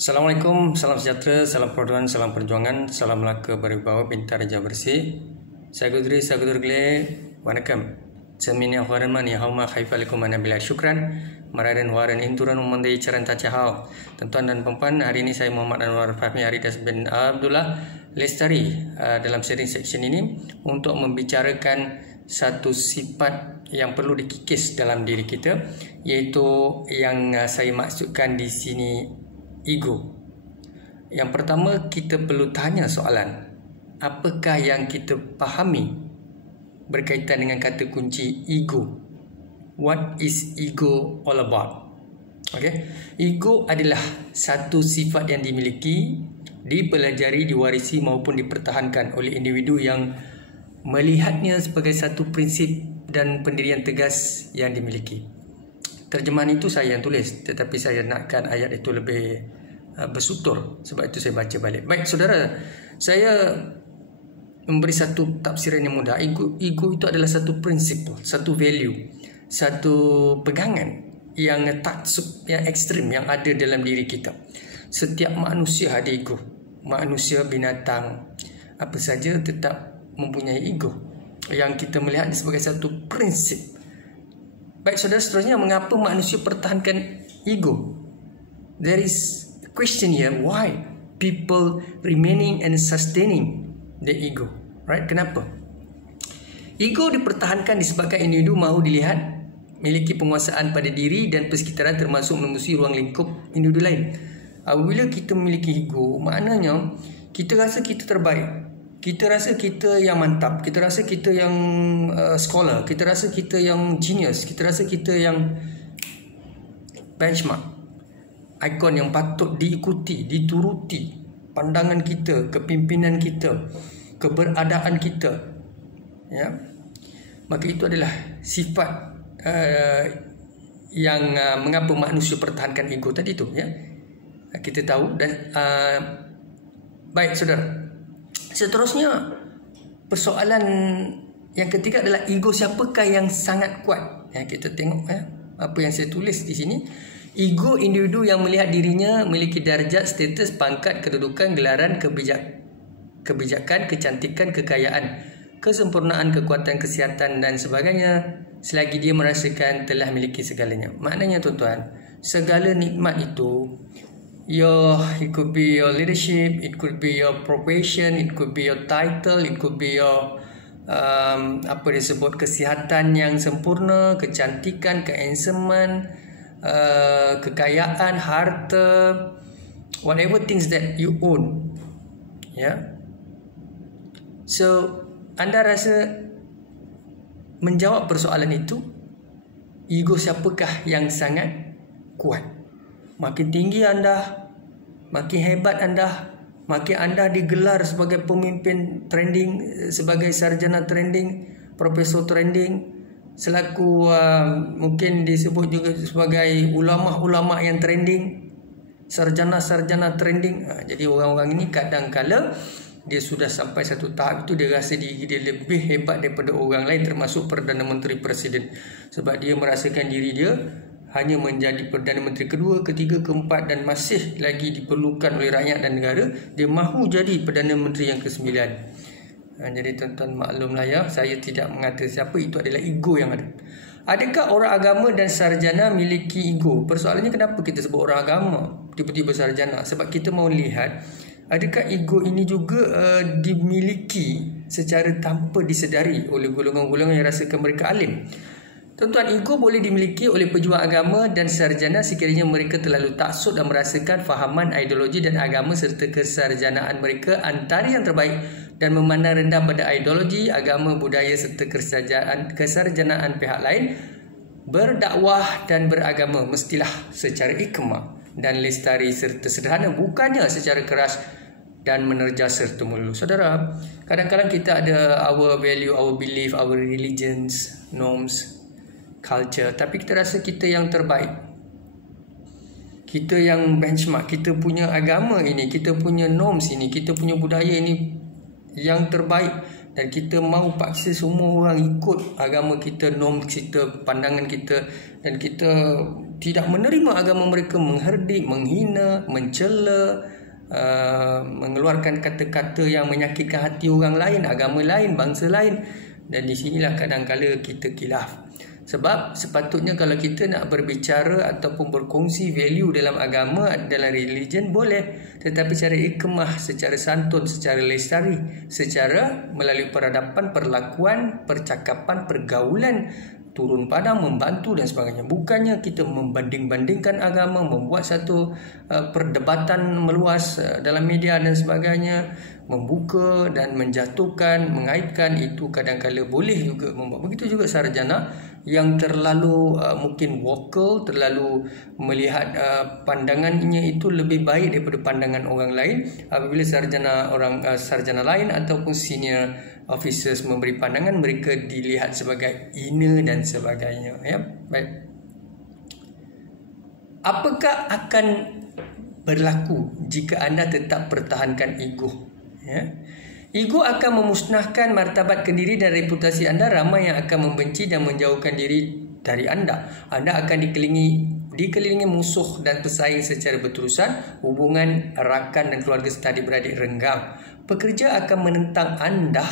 Assalamualaikum, salam sejahtera, salam persatuan, salam perjuangan, salam Melaka berwibawa Bintang Raja Bersih. Saudari gele, வணக்கம். Semini ahwaran mani hauma khaifalikum anabila syukran. Maradan waran inturan umandai caran tacahau. Tuan dan puan, hari ini saya Muhammad Anwar Fahmi Aridas bin Abdullah Lestari dalam seri section ini untuk membicarakan satu sifat yang perlu dikikis dalam diri kita, iaitu yang saya maksudkan di sini ego. Yang pertama, kita perlu tanya soalan, apakah yang kita fahami berkaitan dengan kata kunci ego? What is ego all about? Okay? Ego adalah satu sifat yang dimiliki, dipelajari, diwarisi maupun dipertahankan oleh individu yang melihatnya sebagai satu prinsip dan pendirian tegas yang dimiliki. Terjemahan itu saya yang tulis, tetapi saya nakkan ayat itu lebih bersutur, sebab itu saya baca balik. Baik saudara, saya memberi satu tafsiran yang mudah. Ego itu adalah satu prinsip, satu value, satu pegangan yang taksub, yang ekstrim yang ada dalam diri kita. Setiap manusia ada ego. Manusia, binatang, apa saja tetap mempunyai ego yang kita melihat sebagai satu prinsip. Baik saudara, seterusnya mengapa manusia pertahankan ego? There is a question here, why people remaining and sustaining the ego, right? Kenapa? Ego dipertahankan disebabkan individu mahu dilihat memiliki penguasaan pada diri dan persekitaran, termasuk menembusi ruang lingkup individu lain. Apabila kita memiliki ego, maknanya kita rasa kita terbaik. Kita rasa kita yang mantap, kita rasa kita yang scholar, kita rasa kita yang genius, kita rasa kita yang benchmark, ikon yang patut diikuti, dituruti, pandangan kita, kepimpinan kita, keberadaan kita, ya. Maka itu adalah sifat yang mengapa manusia pertahankan ego tadi tu, ya. Kita tahu. Dan baik saudara, seterusnya persoalan yang ketiga adalah ego siapakah yang sangat kuat. Ya, kita tengok apa yang saya tulis di sini. Ego individu yang melihat dirinya memiliki darjat, status, pangkat, kedudukan, gelaran, kebijakan, kecantikan, kekayaan, kesempurnaan, kekuatan, kesihatan dan sebagainya, selagi dia merasakan telah memiliki segalanya. Maknanya tuan-tuan, segala nikmat itu, it could be your leadership, it could be your profession, it could be your title, it could be your apa disebut, kesihatan yang sempurna, kecantikan, kehansoman, kekayaan, harta, whatever things that you own, ya. So anda rasa menjawab persoalan itu, ego siapakah yang sangat kuat? Makin tinggi anda, makin hebat anda, makin anda digelar sebagai pemimpin trending, sebagai sarjana trending, profesor trending, selaku mungkin disebut juga sebagai ulama-ulama yang trending, sarjana-sarjana trending. Jadi orang-orang ini kadang-kala dia sudah sampai satu tahap itu, dia rasa diri dia lebih hebat daripada orang lain, termasuk Perdana Menteri Presiden, sebab dia merasakan diri dia hanya menjadi Perdana Menteri kedua, ketiga, keempat dan masih lagi diperlukan oleh rakyat dan negara. Dia mahu jadi Perdana Menteri yang ke-9. Jadi tuan-tuan maklumlah ya, saya tidak mengata siapa, itu adalah ego yang ada. Adakah orang agama dan sarjana memiliki ego? Persoalannya, kenapa kita sebut orang agama tiba-tiba sarjana? Sebab kita mahu lihat adakah ego ini juga dimiliki secara tanpa disedari oleh golongan-golongan yang rasakan mereka alim. Tuan-tuan, ego boleh dimiliki oleh pejuang agama dan sarjana sekiranya mereka terlalu taksub dan merasakan fahaman ideologi dan agama serta kesarjanaan mereka antara yang terbaik dan memandang rendah pada ideologi, agama, budaya serta kesarjanaan pihak lain. Berdakwah dan beragama mestilah secara hikmah dan lestari serta sederhana, bukannya secara keras dan menerja serta melulu. Saudara, kadang-kadang kita ada our value, our belief, our religions, norms, culture, tapi kita rasa kita yang terbaik, kita yang benchmark, kita punya agama ini, kita punya norms ini, kita punya budaya ini yang terbaik, dan kita mahu paksa semua orang ikut agama kita, norm kita, pandangan kita, dan kita tidak menerima agama mereka, mengherdik, menghina, mencela, mengeluarkan kata-kata yang menyakitkan hati orang lain, agama lain, bangsa lain. Dan di sinilah kadang-kala kita khilaf. Sebab sepatutnya kalau kita nak berbicara ataupun berkongsi value dalam agama, dalam religion, boleh. Tetapi secara hikmah, secara santun, secara lestari, secara melalui peradaban, perlakuan, percakapan, pergaulan, turun padang, membantu dan sebagainya. Bukannya kita membanding-bandingkan agama, membuat satu perdebatan meluas dalam media dan sebagainya, membuka dan menjatuhkan, mengaibkan. Itu kadang-kala boleh juga membuat. Begitu juga sarjana yang terlalu mungkin vokal, terlalu melihat pandangannya itu lebih baik daripada pandangan orang lain. Apabila sarjana lain ataupun senior officers memberi pandangan, mereka dilihat sebagai hina dan sebagainya. Ya, baik. Apakah akan berlaku jika anda tetap pertahankan ego? Ya. Ego akan memusnahkan martabat kendiri dan reputasi anda. Ramai yang akan membenci dan menjauhkan diri dari anda. Anda akan dikelilingi musuh dan pesaing secara berterusan. Hubungan rakan dan keluarga serta adik-beradik renggang. Pekerja akan menentang anda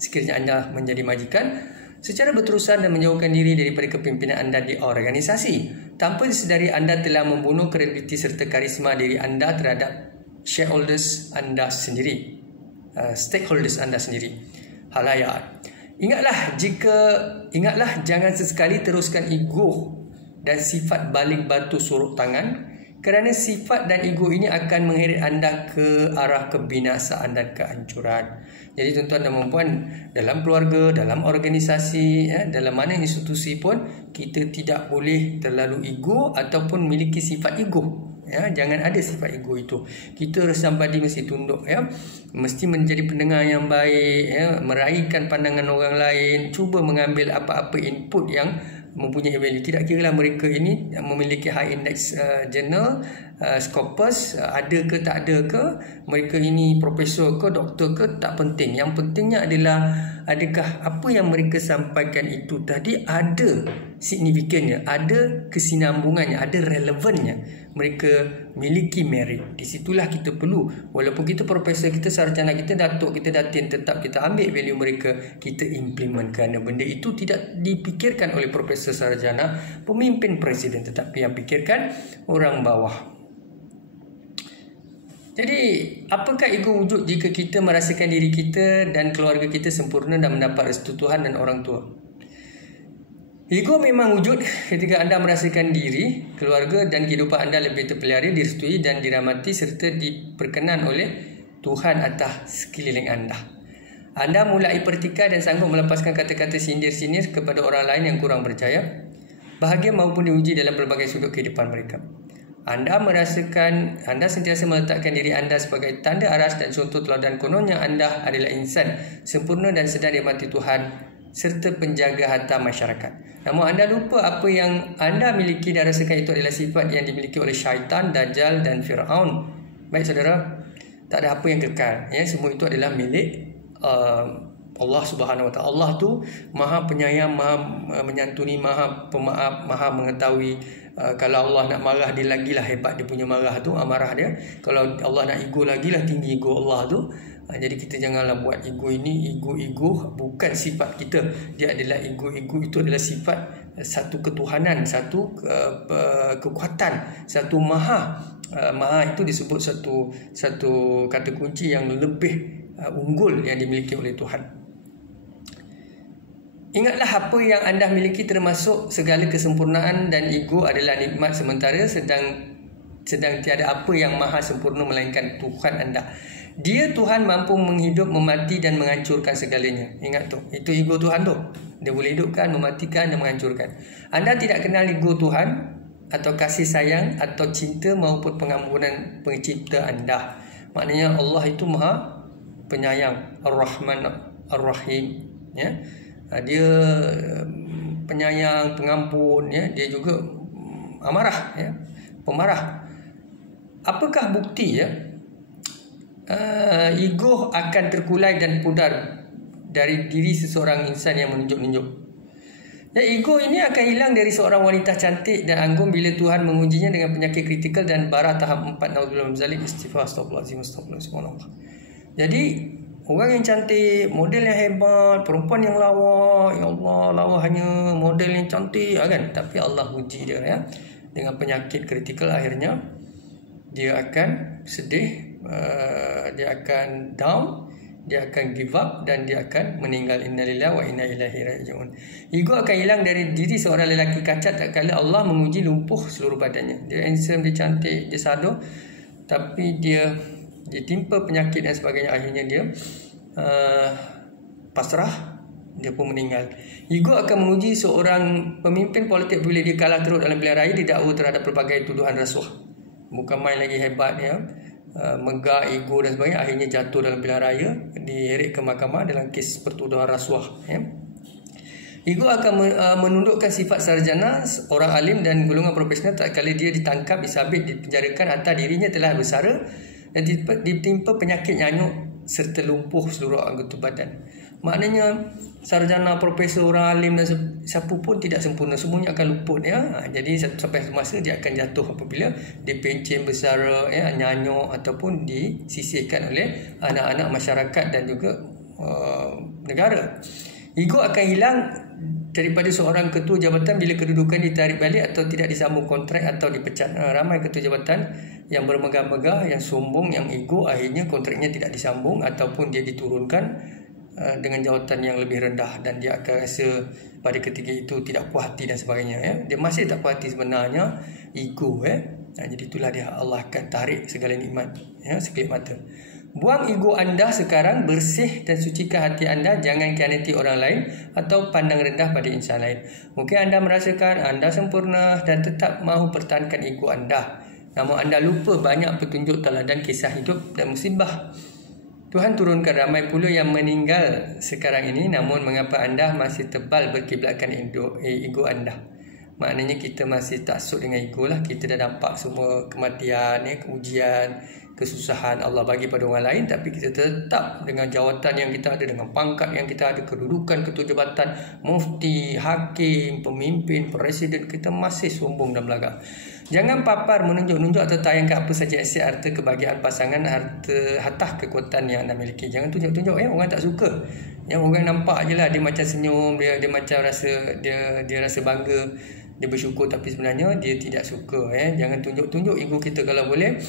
sekiranya anda menjadi majikan secara berterusan dan menjauhkan diri daripada kepimpinan anda di organisasi. Tanpa disedari, anda telah membunuh kredibiliti serta karisma diri anda terhadap shareholders anda sendiri, stakeholders anda sendiri, halayak. Ingatlah jangan sesekali teruskan ego dan sifat baling batu surut tangan, kerana sifat dan ego ini akan mengheret anda ke arah kebinasaan dan kehancuran. Jadi tuan-tuan dan puan, dalam keluarga, dalam organisasi, dalam mana institusi pun, kita tidak boleh terlalu ego ataupun memiliki sifat ego. Ya, jangan ada sifat ego itu. Kita somebody mesti tunduk, ya, mesti menjadi pendengar yang baik, ya, meraihkan pandangan orang lain, cuba mengambil apa-apa input yang mempunyai value. Tidak kiralah mereka ini memiliki high index journal, Scopus, ada ke tak ada ke, mereka ini profesor ke doktor ke, tak penting. Yang pentingnya adalah adakah apa yang mereka sampaikan itu tadi ada signifikannya, ada kesinambungannya, ada relevannya, mereka miliki merit. Di situlah kita perlu, walaupun kita profesor, kita sarjana, kita datuk, kita datin, tetap kita ambil value mereka, kita implement, kerana benda itu tidak dipikirkan oleh profesor sarjana, pemimpin presiden, tetapi yang pikirkan orang bawah. Jadi, apakah ego wujud jika kita merasakan diri kita dan keluarga kita sempurna dan mendapat restu Tuhan dan orang tua? Ego memang wujud ketika anda merasakan diri, keluarga dan kehidupan anda lebih terpelihara, direstui dan dirahmati serta diperkenan oleh Tuhan atas sekeliling anda. Anda mulai pertikaian dan sanggup melepaskan kata-kata sindir-sindir kepada orang lain yang kurang berjaya, bahagia maupun diuji dalam pelbagai sudut kehidupan mereka. Anda merasakan anda sentiasa meletakkan diri anda sebagai tanda aras dan contoh teladan, kononnya anda adalah insan sempurna dan sedang dirahmati Tuhan serta penjaga harta masyarakat. Namun anda lupa apa yang anda miliki dan rasakan itu adalah sifat yang dimiliki oleh syaitan, Dajjal dan Fir'aun. Baik saudara, tak ada apa yang kekal, ya, semua itu adalah milik Allah Subhanahu Wa Taala. Allah tu Maha Penyayang, Maha Menyantuni, Maha Pemaaf, Maha Mengetahui. Kalau Allah nak marah, dia lagilah hebat dia punya marah tu, amarah dia. Kalau Allah nak ego, lagilah tinggi ego Allah tu. Jadi kita janganlah buat ego ini ego bukan sifat kita. Dia adalah ego itu adalah sifat satu ketuhanan, satu kekuatan, satu maha itu disebut satu kata kunci yang lebih unggul yang dimiliki oleh Tuhan. Ingatlah apa yang anda miliki termasuk segala kesempurnaan, dan ego adalah nikmat sementara, sedang tiada apa yang maha sempurna melainkan Tuhan anda. Dia Tuhan mampu menghidup, memati dan menghancurkan segalanya. Ingat tu, itu ego Tuhan tu. Dia boleh hidupkan, mematikan dan menghancurkan. Anda tidak kenal ego Tuhan atau kasih sayang atau cinta maupun pengampunan pencipta anda. Maknanya Allah itu maha penyayang, Ar-Rahman Ar-Rahim, ya. Dia penyayang, pengampun, ya. Dia juga amarah, ya, pemarah. Apakah bukti, ya, ego akan terkulai dan pudar dari diri seseorang insan yang menunjuk-nunjuk? Ya, ego ini akan hilang dari seorang wanita cantik dan anggun bila Tuhan mengujinya dengan penyakit kritikal dan bara tahap 4. Nauzubillah min zalik. Istighfar, astagfirullahalazim. Jadi orang yang cantik, model yang hebat, perempuan yang lawa, ya Allah, lawanya model yang cantik kan, tapi Allah uji dia ya dengan penyakit kritikal. Akhirnya dia akan sedih, dia akan down, dia akan give up dan dia akan meninggal. Innalillahi wa inna ilaihi raji'un. Ego akan hilang dari diri seorang lelaki kacat tak kala Allah menguji lumpuh seluruh badannya. Dia handsome, dia cantik, dia sado, tapi dia timpa penyakit dan sebagainya. Akhirnya dia pasrah, dia pun meninggal. Ego akan menguji seorang pemimpin politik bila dia kalah teruk dalam pilihan raya, didakwa terhadap pelbagai tuduhan rasuah. Bukan main lagi hebat ya, megah, ego dan sebagainya. Akhirnya jatuh dalam pilihan raya, diheret ke mahkamah dalam kes pertuduhan rasuah ya. Ego akan menundukkan sifat sarjana orang alim dan golongan profesional tak kala dia ditangkap, disabit, dipenjarakan atas dirinya telah bersara dan ditimpa penyakit nyanyuk serta lumpuh seluruh anggota badan. Maknanya sarjana, profesor, orang alim dan siapa pun tidak sempurna, semuanya akan luput ya. Jadi sampai masa dia akan jatuh apabila dipencin, bersara ya, nyanyuk ataupun disisihkan oleh anak-anak masyarakat dan juga negara. Ego akan hilang daripada seorang ketua jabatan bila kedudukan ditarik balik atau tidak disambung kontrak atau dipecat. Ramai ketua jabatan yang bermegah-megah, yang sombong, yang ego, akhirnya kontraknya tidak disambung ataupun dia diturunkan dengan jawatan yang lebih rendah dan dia akan rasa pada ketika itu tidak puas hati dan sebagainya ya. Dia masih tak puas hati sebenarnya, ego jadi itulah dia, Allah akan tarik segala nikmat ya sekelip mata. Buang ego anda sekarang, bersih dan sucikan hati anda. Jangan khianati orang lain atau pandang rendah pada insan lain. Mungkin anda merasakan anda sempurna dan tetap mahu pertahankan ego anda, namun anda lupa banyak petunjuk teladan kisah hidup dan musibah. Tuhan turunkan ramai pula yang meninggal sekarang ini, namun mengapa anda masih tebal berkiblatkan ego anda? Maknanya kita masih taksub dengan ego lah. Kita dah nampak semua kematian, ujian, kesusahan Allah bagi pada orang lain, tapi kita tetap dengan jawatan yang kita ada, dengan pangkat yang kita ada, kedudukan ketua jabatan, mufti, hakim, pemimpin, presiden, kita masih sombong dan belagak. Jangan papar, menunjuk-nunjuk atau tayangkan apa saja aset harta, kebahagiaan pasangan, harta kekuatan yang anda miliki. Jangan tunjuk-tunjuk orang tak suka. Yang orang nampak je lah dia macam senyum, dia macam rasa dia rasa bangga, dia bersyukur, tapi sebenarnya dia tidak suka Jangan tunjuk-tunjuk ego kita kalau boleh.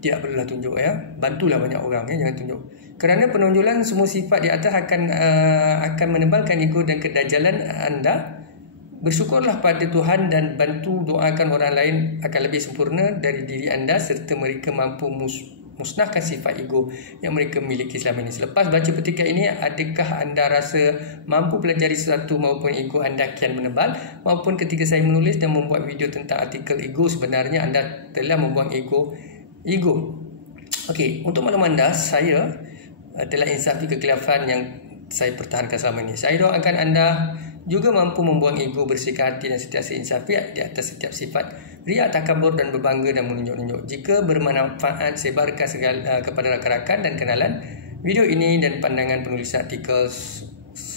Tidak perlulah tunjuk Bantulah banyak orang jangan tunjuk. Kerana penonjolan semua sifat di atas akan menebalkan ego dan kedajalan anda. Bersyukurlah pada Tuhan dan bantu doakan orang lain akan lebih sempurna dari diri anda serta mereka mampu musnahkan sifat ego yang mereka miliki selama ini. Selepas baca petikan ini, adakah anda rasa mampu pelajari sesuatu maupun ego anda kian menebal? Maupun ketika saya menulis dan membuat video tentang artikel ego, sebenarnya anda telah membuang ego. Okey, untuk makluman anda, saya telah insafi kekhilafan yang saya pertahankan selama ini. Saya doakan anda juga mampu membuang ego, bersihkan hati dan sentiasa insafi di atas setiap sifat riak, takabur dan berbangga dan menunjuk-nunjuk. Jika bermanfaat, sebarkan kepada rakan-rakan dan kenalan video ini dan pandangan penulis artikel,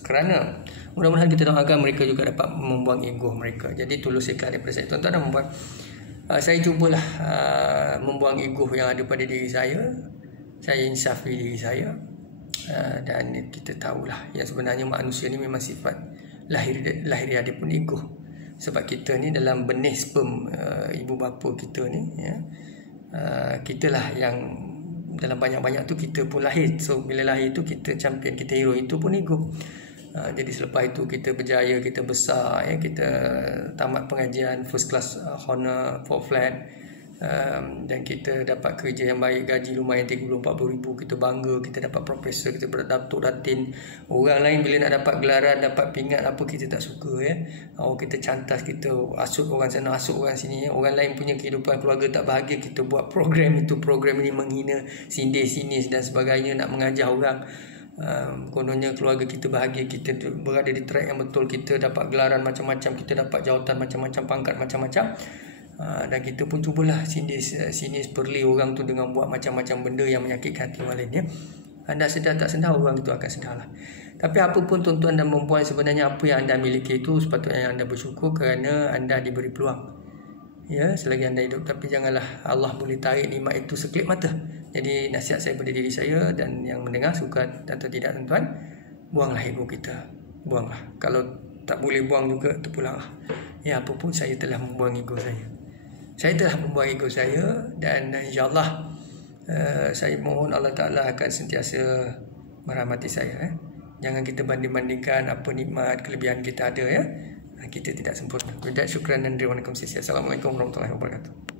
kerana mudah-mudahan kita doakan mereka juga dapat membuang ego mereka. Jadi tulus ikhlas daripada saya, tuan-tuan dan puan-puan. Saya cubalah membuang ego yang ada pada diri saya. Saya insafi diri saya, dan kita tahulah yang sebenarnya manusia ni memang sifat lahiriah dia pun ego. Sebab kita ni dalam benih sperm ibu bapa kita ni kitalah yang dalam banyak-banyak tu kita pun lahir. So bila lahir tu kita champion, kita hero, itu pun ego. Jadi selepas itu kita berjaya, kita besar kita tamat pengajian first class honor 4 flat, dan kita dapat kerja yang baik, gaji lumayan 30-40 ribu, kita bangga, kita dapat profesor, kita berdatuk datin. Orang lain bila nak dapat gelaran, dapat pingat apa, kita tak suka kita cantas, kita asut orang sana, asut orang sini. Orang lain punya kehidupan keluarga tak bahagia, kita buat program itu, program ini menghina, sindir sinis dan sebagainya, nak mengajar orang. Kononnya keluarga kita bahagia, kita berada di track yang betul, kita dapat gelaran macam-macam, kita dapat jawatan macam-macam, pangkat macam-macam, dan kita pun cubalah sinis perli orang tu dengan buat macam-macam benda yang menyakitkan hati orang lain Anda sedar tak sedar, orang itu akan sedarlah. Tapi apapun tuan-tuan dan puan, sebenarnya apa yang anda miliki itu sepatutnya anda bersyukur kerana anda diberi peluang. Ya, selagi anda hidup. Tapi janganlah Allah boleh tarik nikmat itu sekelip mata. Jadi nasihat saya pada diri saya dan yang mendengar, suka atau tidak tuan-tuan, buanglah ego kita. Buanglah. Kalau tak boleh buang juga, terpulanglah. Ya, apapun saya telah membuang ego saya. Saya telah membuang ego saya dan insyaAllah saya mohon Allah Ta'ala akan sentiasa merahmati saya. Jangan kita banding-bandingkan apa nikmat, kelebihan kita ada ya. Kita tidak sempurna. With that, syukran dan terima kasih. Assalamualaikum warahmatullahi wabarakatuh.